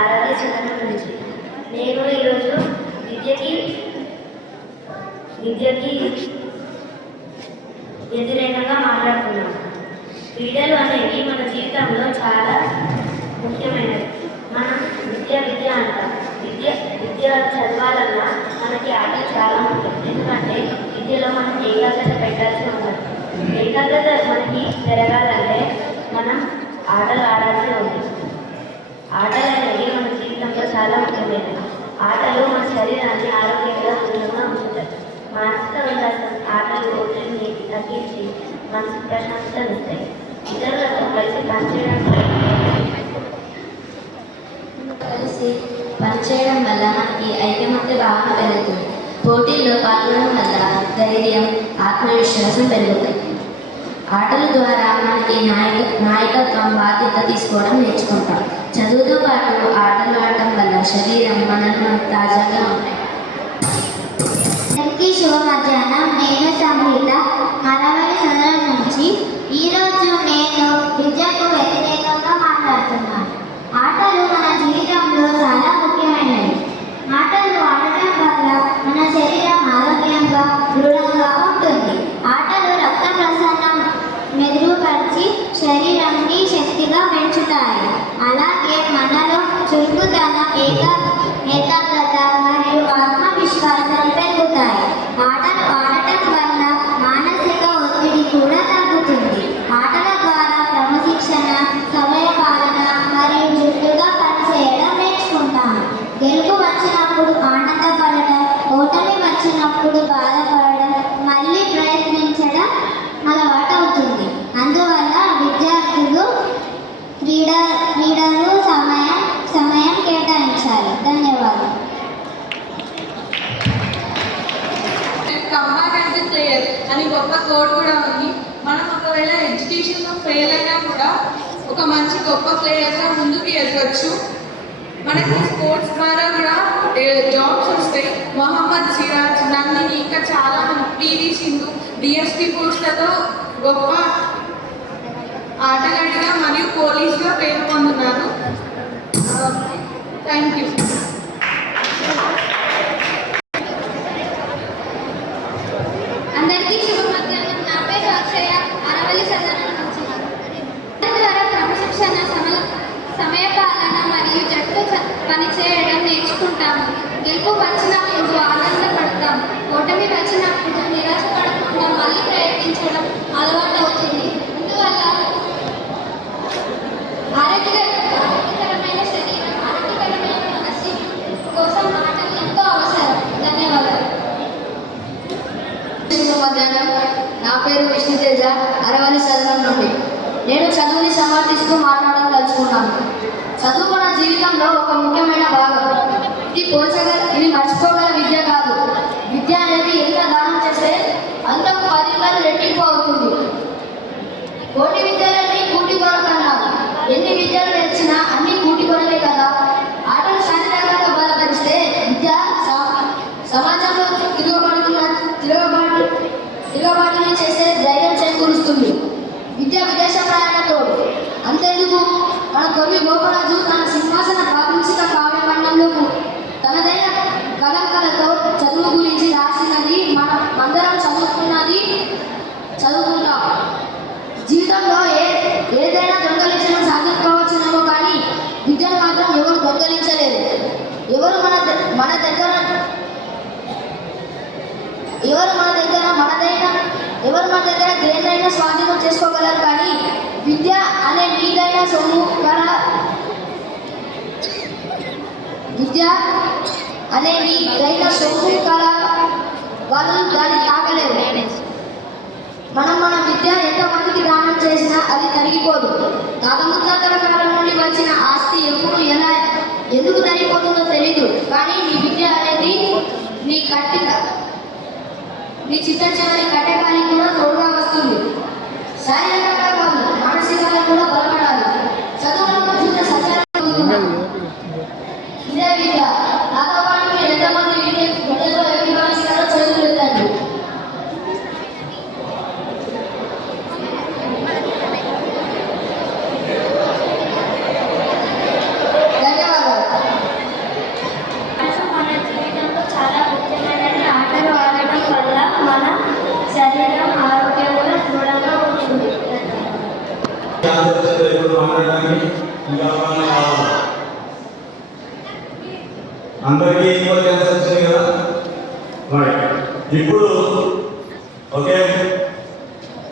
ఆరోగ్య చంద్రం నుంచి. నేను ఈరోజు విద్యకి వ్యతిరేకంగా మాట్లాడుతున్నాను. క్రీడలు అనేవి మన జీవితంలో చాలా ముఖ్యమైనవి. మనం విద్య అంటాం. విద్య చదవాలన్నా మనకి ఆటలు చాలా ముఖ్యం. ఎందుకంటే విద్యలో మనం ఏకాగ్రత పెట్టాల్సి ఉంటుంది. ఏకాగ్రత మనకి పెరగాలంటే మనం ఆటలు ఆడాల్సి ఉంటుంది. ఆటలు అనేవి మన జీవితంలో చాలా ముఖ్యమైనవి. ఆటలు మన శరీరాన్ని ఆరోగ్యంగా దృఢంగా ఉంచుతాయి. మానసిక ఉల్లాసం ఆటలు ఒత్తిడిని తగ్గించి మనసు ప్రశాంతతనిస్తాయి. ఇతరులతో కలిసి పనిచేయడం వల్ల మనకి ఐకమత్య భావన పెరుగుతుంది. పోటీల్లో పాల్గొనడం వల్ల ధైర్యం, ఆత్మవిశ్వాసం పెరుగుతాయి. ఆటల ద్వారా మనకి నాయకత్వం, బాధ్యత తీసుకోవడం నేర్చుకుంటాం. చదువుతో పాటు ఆటలు ఆడటం వల్ల శరీరం, మనసు తాజాగా ఉంటాయి. శుభ మధ్యాహ్నం. నేను సంహిత, అరవై సదనం నుంచి. ఈరోజు నేను విద్యకు వ్యతిరేకంగా మాట్లాడుతున్నాను. ఆటలు మన జీవితంలో చాలా ముఖ్యమైనవి. ఆటలు ఆడటం వల్ల మన శరీరం ఆరోగ్యంగా, దృఢంగా ఉంటుంది. ఆటలు రక్త ప్రసరణ మెరుగుపరిచి శరీరాన్ని శక్తిగా పెంచుతాయి. అలాగే మనలో చురుకుదనం, ఏకాగ్రత మరియు ఆత్మవిశ్వాసం పెరుగుతాయి. ఆటలు ఆడటం వల్ల మానసిక ఒత్తిడి కూడా తగ్గుతుంది. ఆటల ద్వారా క్రమశిక్షణ, సమయపాలన మరియు జట్టుగా పనిచేయడం నేర్చుకుంటాము. గెలుపు వచ్చినప్పుడు ఆనందపడడం, ఓటమి వచ్చినప్పుడు బాధపడడం, మళ్ళీ ప్రయత్నించడం అలవాటవుతుంది. అందువల్ల విద్యార్థులు క్రీడలు సమయం కేటాయించాలి. ధన్యవాదాలు. ప్లేయర్ అని గొప్ప కోడ్ కూడా ఉంది. మనం ఒకవేళ ఎడ్యుకేషన్లో ఫెయిల్ అయినా కూడా ఒక మంచి గొప్ప ప్లేయర్గా ముందుకు ఎదగచ్చు. మనకి స్పోర్ట్స్ ద్వారా కూడా జాబ్స్ వస్తాయి. మొహమ్మద్ సిరాజ్, నందిని, ఇంకా చాలా మంది, పివి సింధు డిఎస్పీ పోస్టులతో గొప్ప ఆటగాడిగా మరియు పోలీసుగా పేరు పొందుతున్నారు. Thank you. అందరికీ శుభ మధ్యాహ్నం. నా పేరు అక్షయ, అరవల్లి సదనం నుంచి. ద్వారా క్రమశిక్షణ, సమయపాలన మరియు జట్టు పనిచేయడం నేర్చుకుంటాము. గెలుపు వచ్చినప్పుడు ఆనందపడతాము. ఓటమి వచ్చినప్పుడు నిరాశపడకుండా మళ్ళీ ప్రయత్నించడం అలవాటు అవుతుంది. అందువల్ల ఆరోగ్యకరమైన శరీరం, ఆరోగ్యకరమైన మనసు కోసం ఆటలు ఎంతో అవసరం. ధన్యవాదాలు. మధ్యాహ్నం. నా పేరు విష్ణుతేజ, అరవల్లి సదనం నుండి. నేను చదువుని సమర్థిస్తూ మాట్లాడదలుచుకున్నాను. చదువు మన జీవితంలో ఒక ముఖ్యమైన భాగం. ఇది మర్చిపోగల విద్య కాదు. విద్య అనేది ఎంత దానం చేస్తే అంతకు 10 రెట్టింపు అవుతుంది. కోటి విద్యలన్నీ కూటి కొరకన్నారు. ఎన్ని విద్యలు నేర్చినా అన్ని కూటి కొరకే కదా. ఆటలు శారీరకంగా బలపరిస్తే విద్య సమాజంలో తిరుగుబాటుని చేసే ధైర్యం చేకూరుస్తుంది. విద్య విదేశ ప్రయాణంతో అంతేందుకు, మన కవి గోపరాజు తన సింహాసన ప్రాపంచిక కావ్యమండంలో తనదైన కలంకలతో చదువు గురించి రాసినది మనమందరం చదువుకుంటాం. జీవితంలో ఏదైనా దొంగలించడం సాధించవచ్చునేమో, కానీ విద్యను మాత్రం ఎవరు దొంగలించలేరు. ఎవరు మన దగ్గర దేన్నైనా స్వాధీనం చేసుకోగలరు. కానీ విద్య అనే నీదైన సొమ్ము గల వాళ్ళు దాన్ని తాకలేరు. మన విద్య ఎంతమందికి దానం చేసినా అది తరిగిపోదు. తాత ముత్తాతల కాలం నుండి వచ్చిన ఆస్తి ఎప్పుడు ఎందుకు తరిగిపోతుందో తెలీదు. కానీ నీ విద్య అనేది నీ చిత్త చివరి కట్టకానికి కూడా తోడుగా వస్తుంది. శారీరకంగా కాదు, మానసికంగా కూడా బలపడాలి. చదువులకు చిన్న సత్యాలు ఇదే విద్య. నాతో పాటు మీరు ఎంతమంది విద్యతో వ్యక్తిభవిస్తారో చదువులు ఎత్తండి. ధన్యవాదాలు. అందరికీ ఈక్వల్ ఛాన్స్ వచ్చింది కదా. రైట్, ఇప్పుడు ఓకే,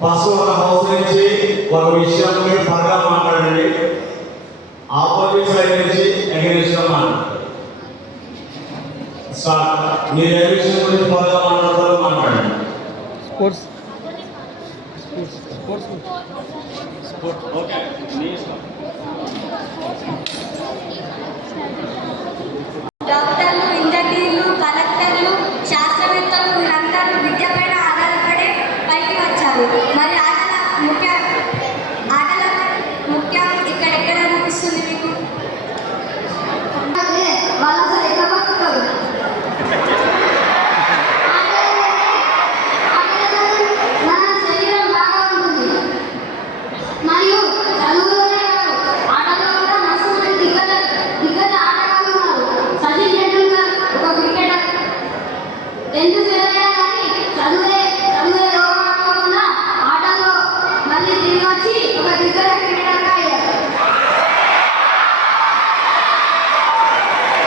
ఫస్ట్ మన హౌస్ నుంచి ఒక విషయం మీరు త్వరగా మాట్లాడండి. ఆపోజిట్ సైడ్ నుంచి అగైన్స్ గా మాట్లాడండి. స్టార్ట్. మీరు ఏ విషయం గురించి త్వరగా మాట్లాడతారో మాట్లాడండి. స్పోర్ట్స్ ఓకే, డాక్టర్లు, ఇంజనీర్లు, కలెక్టర్లు, శాస్త్రవేత్తలు వీళ్ళందరూ విద్యపైన ఆధారపడే పైకి వచ్చారు. మరి ఆటల ముఖ్యం ఎక్కడ అనిపిస్తుంది మీకు? వాళ్ళు అసలు ఎక్కడ బతుకుతారు? మన శరీరం బాగా ఉంటుంది. మరియు చదువులోనే కాదు, ఆటల్లో కూడా మస్తు మంది దిగ్గజ ఆటగాళ్ళు ఉన్నారు. సచిన్ టెండూల్కర్ ఒక క్రికెటర్. 10th ఫెయిల్ అయినా కానీ చదువే రోగం అనుకోకుండా ఆటల్లో మళ్ళీ తిరిగి వచ్చి ఒక దిగ్గజ క్రికెటర్గా అయ్యారు.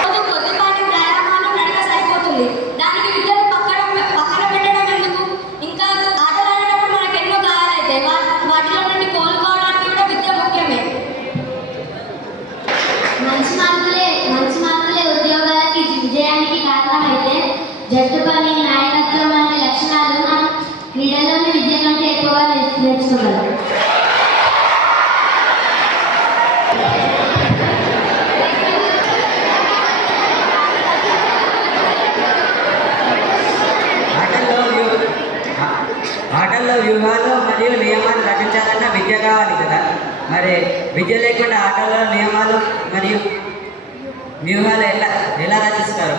రోజు కొద్దిపాటి వ్యాయామాలు నడక సరిపోతుంది. దానికి విద్యను పక్కన పెట్టడం ఎందుకు? ఇంకా ఆటలు ఆడేటప్పుడు మనకు ఎన్నో గాయాలైతాయి. వాటిలో నుండి కోలుకోవడానికి కూడా విద్య ముఖ్యమే. మంచి మార్కులే ఉద్యోగాలకి విజయానికి కారణమైతే జట్టు పని, నాయకత్వం వంటి లక్షణాలు మనం క్రీడల్లోని విద్య కంటే ఎక్కువగా నేర్చుకోగలం. ఆటల్లో వ్యూహాలు మరియు నియమాలు రచించాలన్న విద్య కావాలి కదా. మరి విద్య లేకుండా ఆటల్లో నియమాలు మరియు వ్యూహాలు ఎలా రచిస్తారు?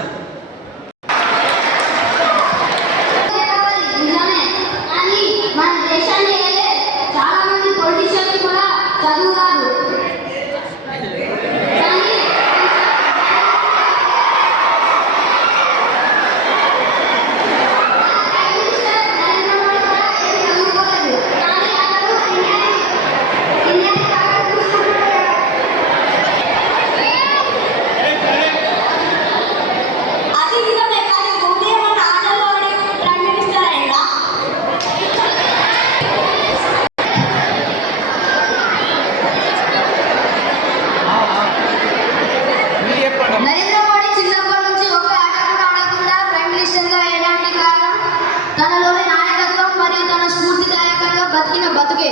నిజమే, కానీ మన దేశాన్ని ఏలే చాలా మంది పొలిటీషియన్స్ కూడా చదువు రాదు. కానీ ప్రైమ్ మినిస్టర్ నరేంద్ర మోడీ కూడా ఏం చదువుకోలేదు. కానీ అతను ఇండియాని బాగా చూసుకుంటున్నాడు. అది నిజమే, కానీ మోదీ మన ఆటల్లో ఆడి ప్రైమ్ మినిస్టర్ అయిందా? నరేంద్ర మోడీ చిన్నప్పటి నుంచి ఒక్క ఆట కూడా ఆడకుండా ప్రైమ్ మినిస్టర్గా వేయడానికి కారణం తనలోని నాయకత్వం మరియు తన స్ఫూర్తిదాయకంగా బతికిన బతుకే.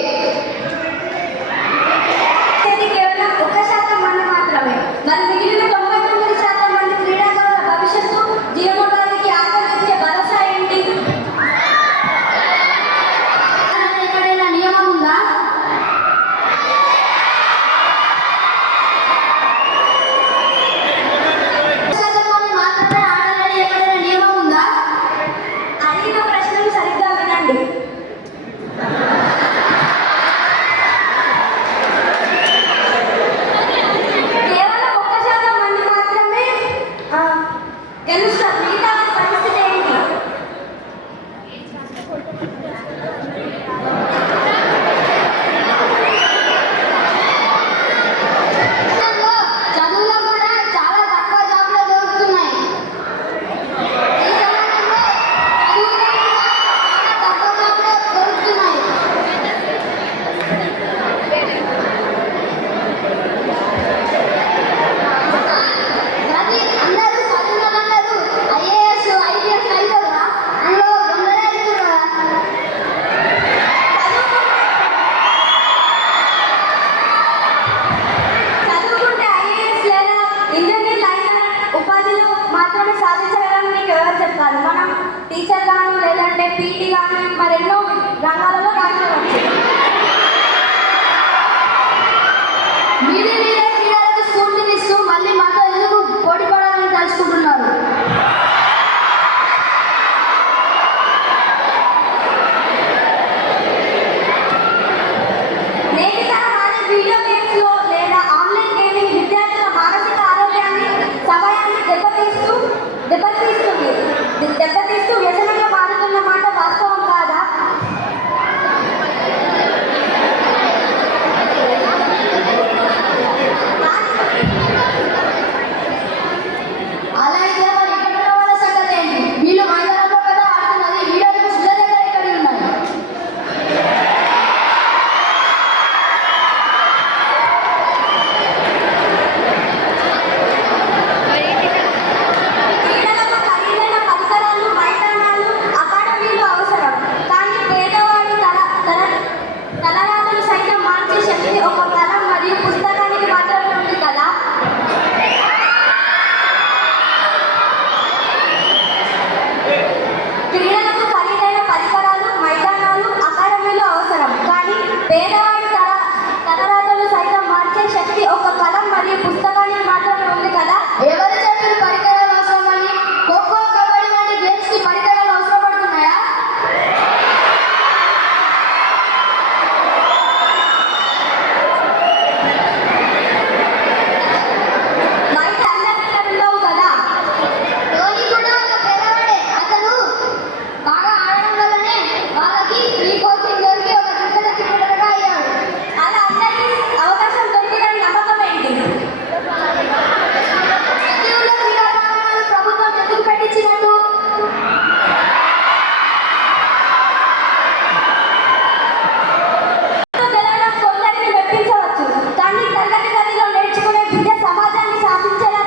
ఇది కేవలం 1% మంది మాత్రమే. మరి మిగిలిన 99% మంది క్రీడాకారుల భవిష్యత్తు జీవనోపాధికి ఆటలు ఇచ్చే భరోసా ఏంటి? ఎక్కడైనా నియమం ఉందా?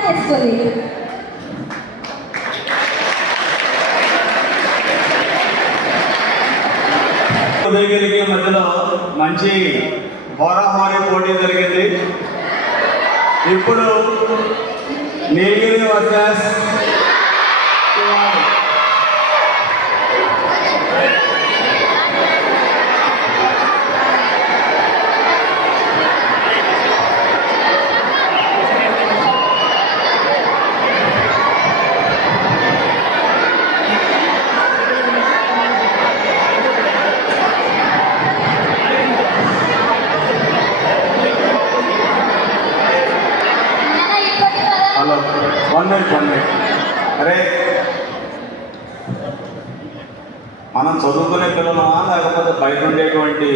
చేసుకోలేదు. ఉదయగిరికి మధ్యలో మంచి హోరాహోరీ పోటీ జరిగింది. ఇప్పుడు నీలగిరి వర్సెస్ హలో 1 మినిట్. అరే మనం చదువుకునే పిల్లలమా లేకపోతే బయట ఉండేటువంటి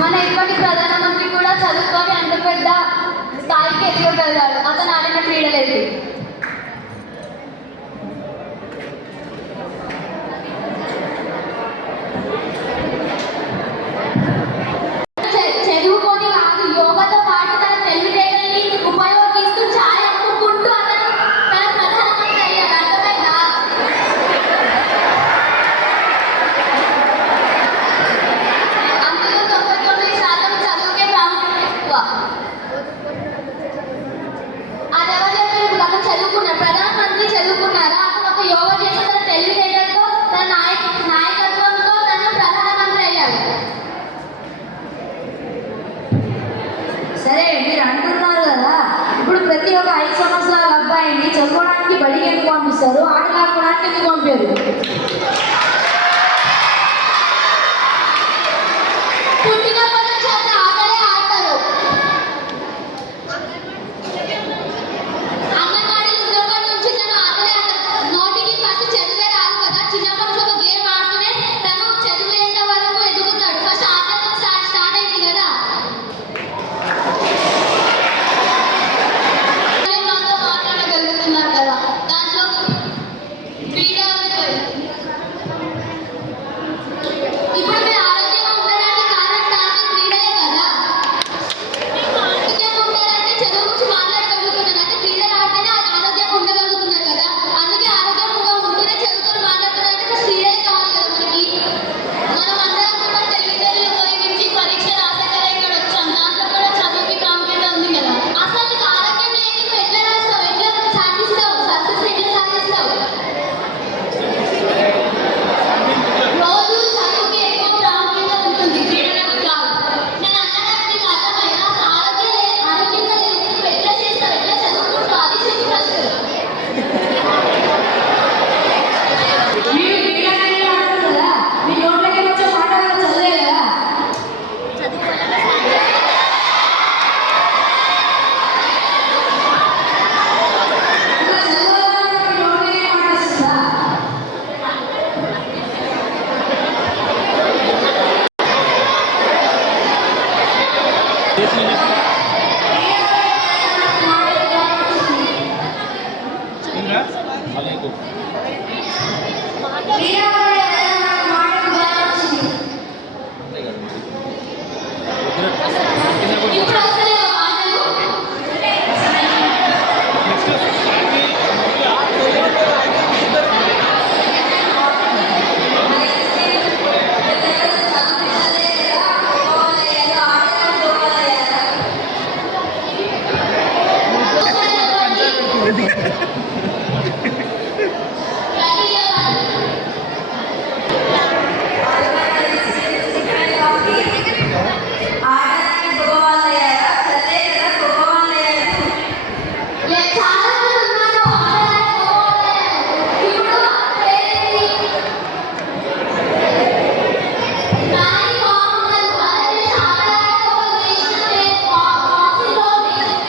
మన ఇప్పటి ప్రధానమంత్రి కూడా చదువుకొని అంత పెద్ద స్థాయికి ఎదగగలిగాడు. అతను ఆడిన క్రీడలేవి? చదువుకొని కాదు, యోగాతో పాటు తన తెలివితేటల్ని ఉపయోగిస్తూ ఛాయ్ అమ్ముకుంటూ అతను తన ప్రధానమంత్రి అయ్యాడు. అర్థమైందా? అందులో 99% చదువుకే ప్రాముఖ్యత ఎక్కువ. అది ఎవరు చెప్పారు? ఇప్పుడు అతను చదువుకున్నాడు, ప్రధానమంత్రి చదువుకున్నారా? అతను ఒక యోగా చేసి తన తెలివితేటలతో తన నాయకత్వంతో తను ప్రధానమంత్రి అయ్యాడు. సరే, మీరు అంటున్నారు కదా, ఇప్పుడు ప్రతి ఒక్క 5 సంవత్సరాల అబ్బాయిని చదువుకోవడానికి బడికి ఎందుకు పంపిస్తారు, ఆటలు ఆడుకోవడానికి ఎందుకు పంపారు? పుట్టినప్పటి నుంచి అతను ఆటలే ఆడతారు. అంగన్వాడీలో ఉన్నప్పటి నుంచి తను ఆటలే ఆడతారు. నోటికి ఫస్ట్ చదివే రాదు కదా, చిన్నప్పటి నుంచి ఒక గేమ్ ఆడుతూనే తను చదివేంత వరకు ఎదుగుతాడు. ఫస్ట్ ఆటతో స్టార్ట్ అయింది కదా. మాతో మాట్లాడగలుగుతున్నారు కదా, దాంట్లో క్రీడ ఇప్పుడు మీరు ఆరోగ్యంగా ఉండడానికి కారణం క్రీడలే కదా. మీకు ఆరోగ్యంగా ఉండాలంటే చదువు గురించి మాట్లాడగలుగుతున్నారు అంటే క్రీడలు ఆడితేనే ఆరోగ్యంగా ఉండగలుగుతున్నారు కదా. అందుకే ఆరోగ్యంగా ఉంటూనే చదువుకొని మాట్లాడుతున్నారంటే క్రీడలే కావాలి కదా మనకి. మనం అందరం కూడా తెలివితేటలు ఉపయోగించి పరీక్ష రాసాకరే ఇక్కడ వచ్చాం. దాంట్లో కూడా చదువుకి ప్రాముఖ్యత ఉంది కదా. అసలు నీకు ఆరోగ్యం లేని నువ్వు ఎట్లా రాస్తావు, ఎట్లా సాధిస్తావు, సక్సెస్ ఎట్లా సాధిస్తావు? రోజు చదువుకి ఎక్కువ ప్రాముఖ్యత ఉంటుంది, క్రీడలకు కాదు. నేను అన్నదాన్ని నీకు అర్థమైనా? ఆరోగ్యంగా లేని నువ్వు ఎట్లా చేస్తావు, ఎట్లా చదువుకుంటావు? అది చెప్పి ఫస్ట్. మీరు క్రీడలు ఆడతారు కదా, మీ నోట్లోకి వచ్చే మాట వల్ల చదివే కదా. ఇంకా చదవాలన్నా మీ నోట్లోకి మాట వస్తుందా? ఇప్పుడు వస్తలేవా మాటలు? చాలా మంది ఉన్నారు ఆడడానికి పోవాలయ్యారు. ఇప్పుడు పేరేంటి? నాని బాగున్నారు. భారతదేశ ఆడడానికి ఒక నేషనల్ ప్లేయర్ బాక్సింగ్లో నేషనల్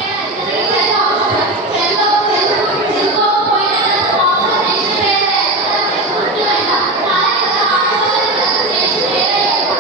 ప్లేయర్ తెలుగుపోయిన బాక్సర్ నేషనల్ ప్లేయర్ అయ్యారు. గుర్తులేదా? అలాగే ఆడవాళ్ళు నేషనల్ ప్లేయర్ అయ్యారు.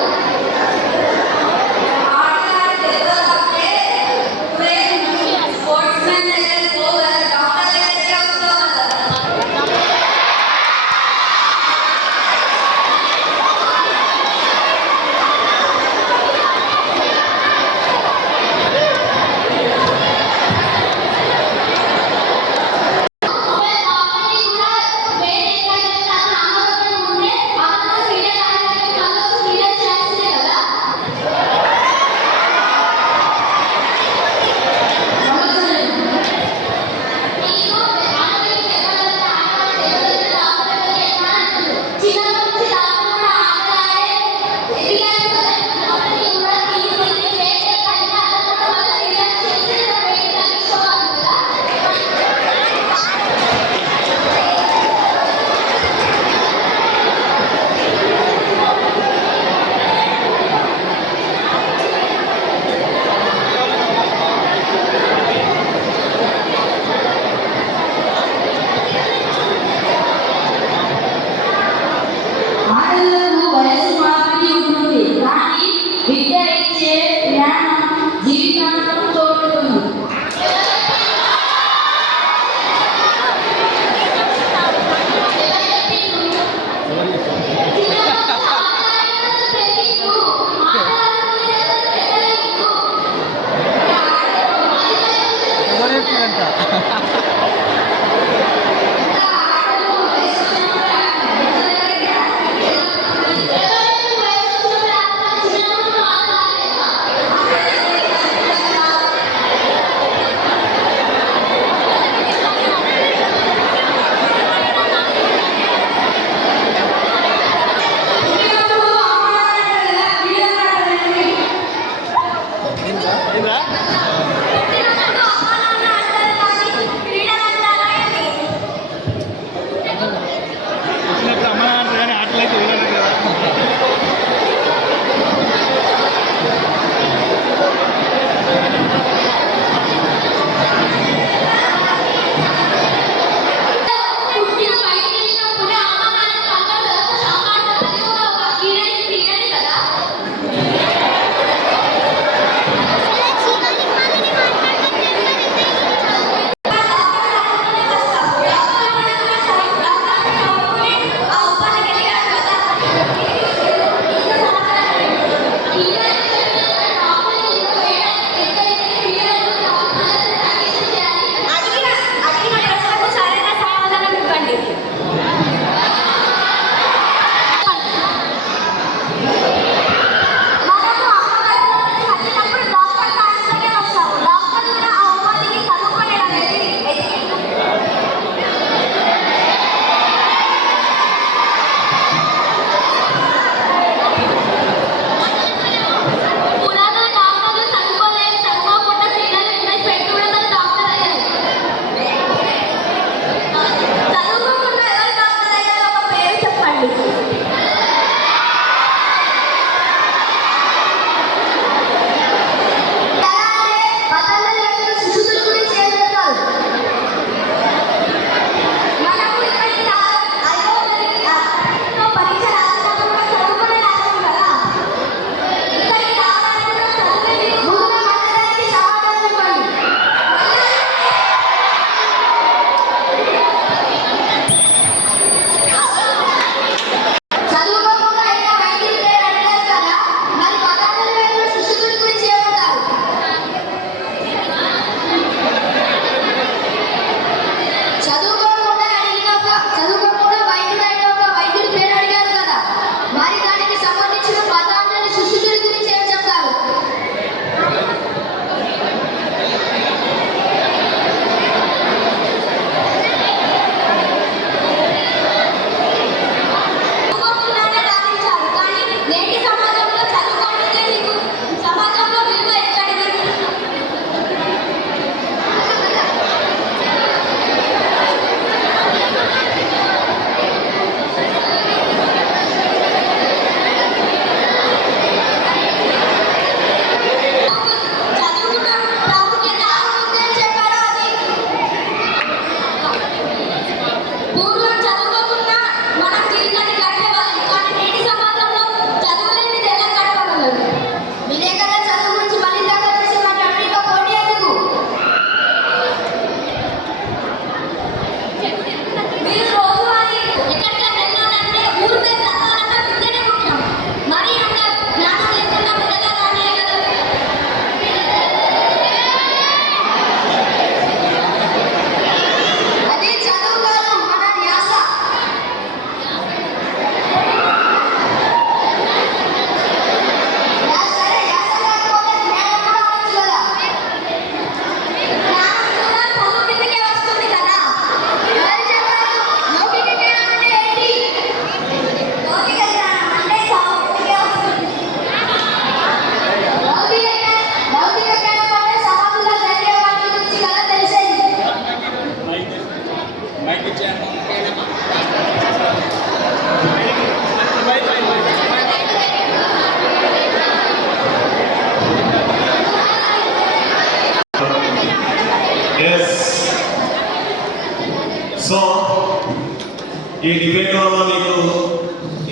ఈ డిబేట్ వల్ల మీకు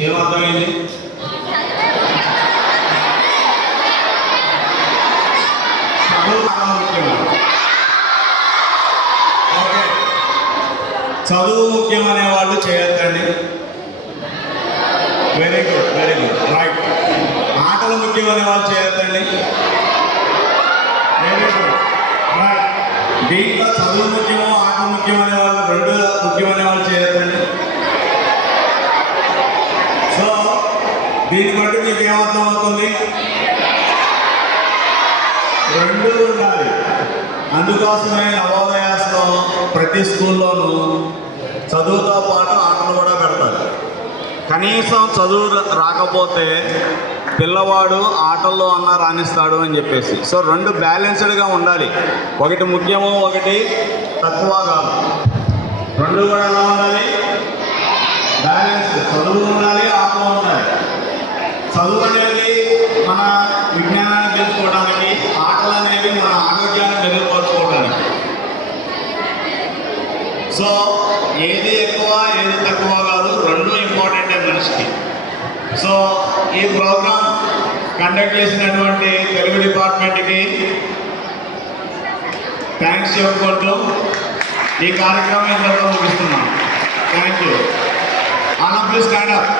ఏమర్థమైంది? చదువు చాలా ముఖ్యం. ఓకే, చదువు ముఖ్యం అనే వాళ్ళు చేయొద్దండి. Very good, very good, right. ఆటలు ముఖ్యం అనే వాళ్ళు చేయొద్దండి. Very good, right. దీంట్లో చదువు ముఖ్యమో ఆట ముఖ్యం అనే వాళ్ళు, రెండు ముఖ్యమనే వాళ్ళు చేయొద్దండి. సో దీన్ని బట్టి మీకు ఏమర్థం అవుతుంది? రెండు ఉండాలి. అందుకోసమే నవోదయాస్లో ప్రతి స్కూల్లోనూ చదువుతో పాటు ఆటలు కూడా పెడతారు. కనీసం చదువు రాకపోతే పిల్లవాడు ఆటల్లో అన్నా రాణిస్తాడు అని చెప్పేసి. సో రెండు బ్యాలెన్స్డ్గా ఉండాలి. ఒకటి ముఖ్యము, ఒకటి తక్కువ కాదు. రెండు కూడా ఎలా ఉండాలి? బ్యాలెన్స్. చదువు ఉండాలి, ఆటలు ఉండాలి. చదువు అనేది మన విజ్ఞానాన్ని పెంచుకోవడానికి, ఆటలు అనేవి మన ఆరోగ్యాన్ని మెరుగుపరచుకోవడానికి. సో ఏది ఎక్కువ ఏది తక్కువ కాదు, రెండు ఇంపార్టెంటే మనిషికి. సో ఈ ప్రోగ్రామ్ కండక్ట్ చేసినటువంటి తెలుగు డిపార్ట్మెంట్కి థ్యాంక్స్ చెప్పుకుంటూ ఈ కార్యక్రమం ఇంతలో ముగిస్తున్నాం. Thank you. All of you stand up.